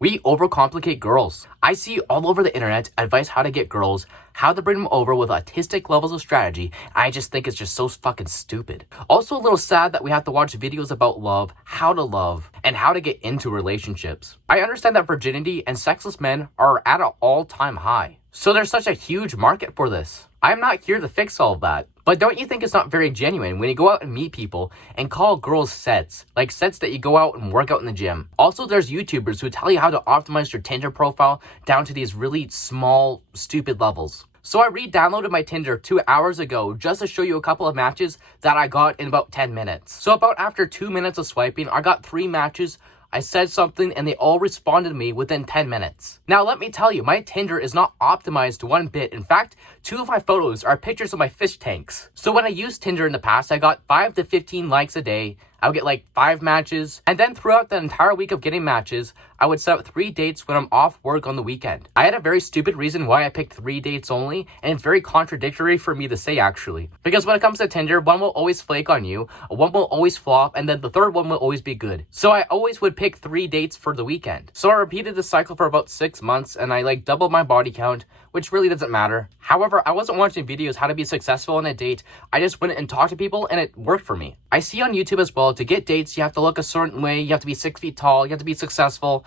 We overcomplicate girls. I see all over the internet advice how to get girls, how to bring them over with autistic levels of strategy. I just think it's just so fucking stupid. Also a little sad that we have to watch videos about love, and how to get into relationships. I understand that virginity and sexless men are at an all-time high. So there's such a huge market for this. I'm not here to fix all of that. But don't you think it's not very genuine when you go out and meet people and call girls sets, like sets that you go out and work out in the gym? Also, there's YouTubers who tell you how to optimize your Tinder profile down to these really small, stupid levels. So I re-downloaded my Tinder 2 hours ago just to show you a couple of matches that I got in about 10 minutes. So about after 2 minutes of swiping, I got 3 matches. I said something and they all responded to me within 10 minutes. Now let me tell you, my Tinder is not optimized one bit. In fact, 2 of my photos are pictures of my fish tanks. So when I used Tinder in the past, I got 5 to 15 likes a day. I would get like 5 matches. And then throughout the entire week of getting matches, I would set up 3 dates when I'm off work on the weekend. I had a very stupid reason why I picked 3 dates only, and it's very contradictory for me to say actually. Because when it comes to Tinder, one will always flake on you, one will always flop, and then the third one will always be good. So I always would pick 3 dates for the weekend. So I repeated the cycle for about 6 months, and I like doubled my body count, which really doesn't matter. However, I wasn't watching videos how to be successful on a date. I just went and talked to people and it worked for me. I see on YouTube as well, to get dates, you have to look a certain way, you have to be 6 feet tall, you have to be successful.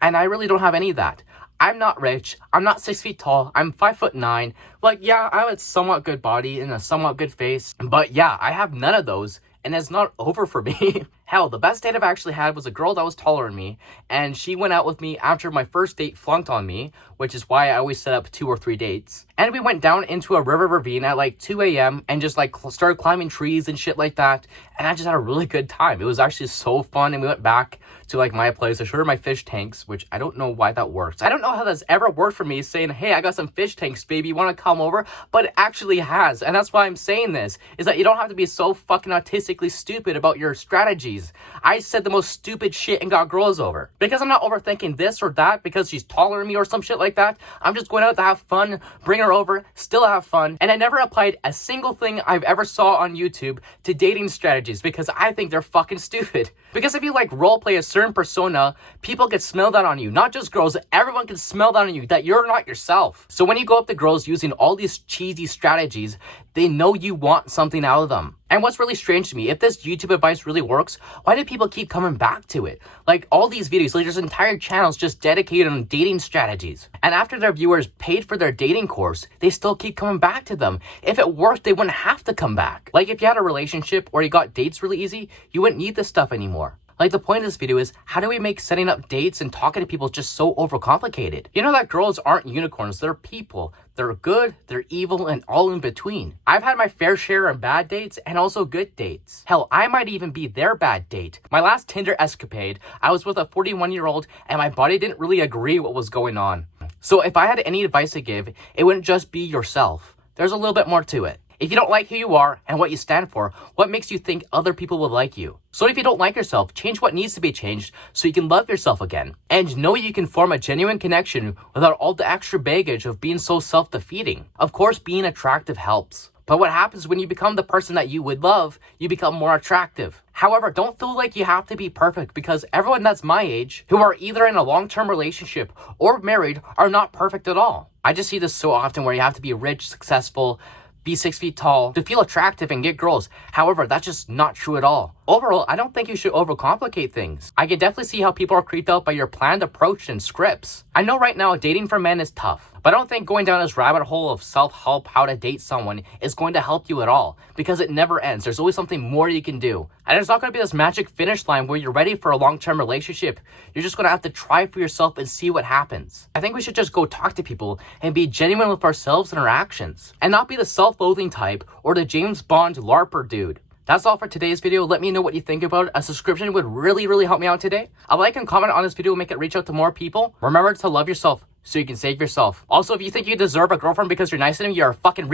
And I really don't have any of that. I'm not rich, I'm not 6 feet tall, I'm 5'9". Like, yeah, I have a somewhat good body and a somewhat good face. But yeah, I have none of those. And it's not over for me. Hell, the best date I've actually had was a girl that was taller than me, and she went out with me after my first date flunked on me, which is why I always set up 2 or 3 dates. And we went down into a river ravine at like 2 a.m. and just like started climbing trees and shit like that, and I just had a really good time. It was actually so fun, and we went back to like my place. I showed her my fish tanks, which I don't know why that works. I don't know how that's ever worked for me, saying, hey, I got some fish tanks, baby, you want to come over? But it actually has, and that's why I'm saying this, is that you don't have to be so fucking autistically stupid about your strategies. I said the most stupid shit and got girls over. Because I'm not overthinking this or that because she's taller than me or some shit like that. I'm just going out to have fun, bring her over, still have fun. And I never applied a single thing I've ever saw on YouTube to dating strategies because I think they're fucking stupid. Because if you like roleplay a certain persona, people can smell that on you. Not just girls, everyone can smell that on you, that you're not yourself. So when you go up to girls using all these cheesy strategies, they know you want something out of them. And what's really strange to me, if this YouTube advice really works, why do people keep coming back to it? Like all these videos, like there's entire channels just dedicated on dating strategies. And after their viewers paid for their dating course, they still keep coming back to them. If it worked, they wouldn't have to come back. Like if you had a relationship or you got dates really easy, you wouldn't need this stuff anymore. Like the point of this video is, how do we make setting up dates and talking to people just so overcomplicated? You know that girls aren't unicorns, they're people. They're good, they're evil, and all in between. I've had my fair share of bad dates and also good dates. Hell, I might even be their bad date. My last Tinder escapade, I was with a 41-year-old and my body didn't really agree what was going on. So if I had any advice to give, it wouldn't just be yourself. There's a little bit more to it. If you don't like who you are and what you stand for, what makes you think other people will like you? So if you don't like yourself, change what needs to be changed so you can love yourself again. And know you can form a genuine connection without all the extra baggage of being so self-defeating. Of course, being attractive helps. But what happens when you become the person that you would love, you become more attractive. However, don't feel like you have to be perfect because everyone that's my age who are either in a long-term relationship or married are not perfect at all. I just see this so often where you have to be rich, successful, be 6 feet tall to feel attractive and get girls. However, that's just not true at all. Overall, I don't think you should overcomplicate things. I can definitely see how people are creeped out by your planned approach and scripts. I know right now dating for men is tough, but I don't think going down this rabbit hole of self-help, how to date someone, is going to help you at all because it never ends. There's always something more you can do. And there's not going to be this magic finish line where you're ready for a long-term relationship. You're just going to have to try for yourself and see what happens. I think we should just go talk to people and be genuine with ourselves and our actions and not be the self-loathing type or the James Bond LARPer dude. That's all for today's video. Let me know what you think about it. A subscription would really help me out today. A like and comment on this video will make it reach out to more people. Remember to love yourself so you can save yourself. Also, if you think you deserve a girlfriend because you're nice to them, you're a fucking